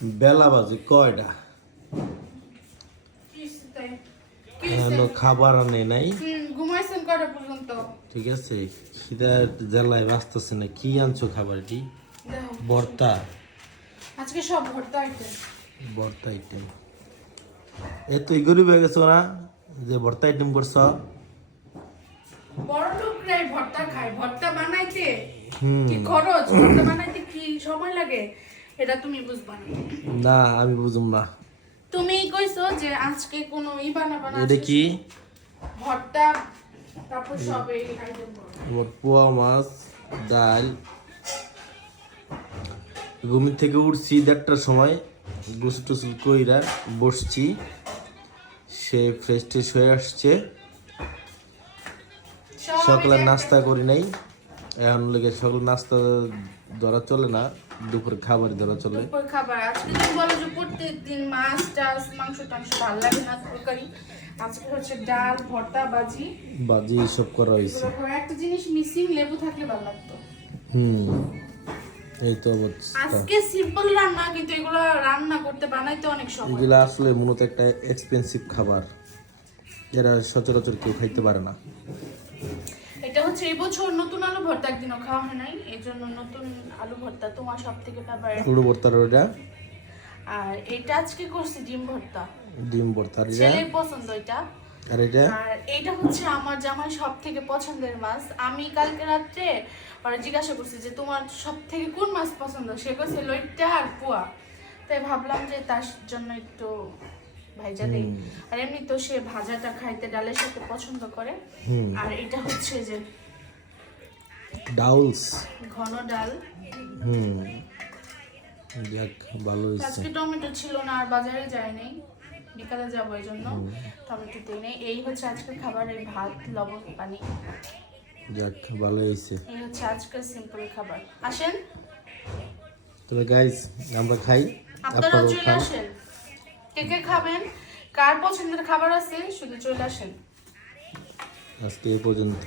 বেলা বাজে কয়টা? এখনো খাবার আনে নাই। ঘুমাইছেন কয়টা পর্যন্ত? ঠিক আছে, খিদার জ্বালায় বাঁচতেছে না। কি আনছো খাবারটি? ভর্তা। আজকে সব ভর্তা আইটেম। ভর্তা আইটেম এতই গরিব হয়ে গেছো না যে ভর্তা আইটেম করছ? বড় লোকরাই ভর্তা খায়। ভর্তা বানাইতে কি খরচ, ভর্তা বানাইতে কি সময় লাগে এটা তুমি বুঝবা না। না আমি বুঝুম না। তুমি কইছো যে আজকে কোনো বানাবা না। এটা কি? ভর্তা, তারপর সব এই আইটেম করো। পোয়া মাছ, ডাল। ঘুম থেকে উঠছি 1:30টার সময়, গোসল টোসল কইরা বসছি। সে ফ্রেশ ট্রেশ হয়ে আসছে। সকালে নাস্তা করি নাই, এখন লেগে সকালে নাস্তা ধরা চলে না, দুপুরে খাবার ধরা চলে। দুপুর খাবার আজকে তুমি বলো যে প্রত্যেকদিন মাছ টাছ মাংস টাংস ভালো লাগে না তরকারি। আজকে হচ্ছে ডাল ভর্তা বাজি সব করা হয়েছে। একটা জিনিস মিসিং, লেবু থাকলে ভালো লাগতো। এই তো অবস্থা। আজকে সিম্পল রান্না, কিন্তু এগুলো রান্না করতে বানাইতে অনেক সময়। এগুলো আসলে মূলত একটা এক্সপেন্সিভ খাবার, এরা সচরাচর কেউ খাইতে পারে না। এটা হচ্ছে এই বছর নতুন আলু ভর্তা একদিনও খাওয়া হয় নাই, এই জন্য নতুন আলু ভর্তা তোমার সব থেকে ফেভারিট। আলু ভর্তার ওটা, আর এটা আজকে করছি ডিম ভর্তা। ডিম ভর্তা ছেলের পছন্দ এটা। আর এটা, আর এটা হচ্ছে আমার জামাই সব থেকে পছন্দের মাছ। আমি কালকে রাত্রে ওরা জিজ্ঞাসা করছি যে তোমার সব থেকে কোন মাছ পছন্দ, সে কইছে লইট্টা আর পোয়া। তাই ভাবলাম যে তার জন্য একটু ভাইজা দেই। আর এমনি তো সে ভাজাটা খাইতে ডালের সাথে পছন্দ করে। আর এটা হচ্ছে যে ডাউলস, ঘন ডাল। যাক ভালো হয়েছে। আজকে টমেটো ছিল না, আর বাজারে যাই নাই, বিকালে যাবো, এই জন্য টমেটো দিই নাই। এই হচ্ছে আজকে খাবারের ভাত লবণ পানি। যাক ভালো হয়েছে। এই হচ্ছে আজকের সিম্পল খাবার। আসেন তবে গাইস আমরা খাই, আপনারাও চলে আসেন। কে কে খাবেন, কার পছন্দের খাবার আছে শুধু চলে আসেন। আজকে এই পর্যন্ত।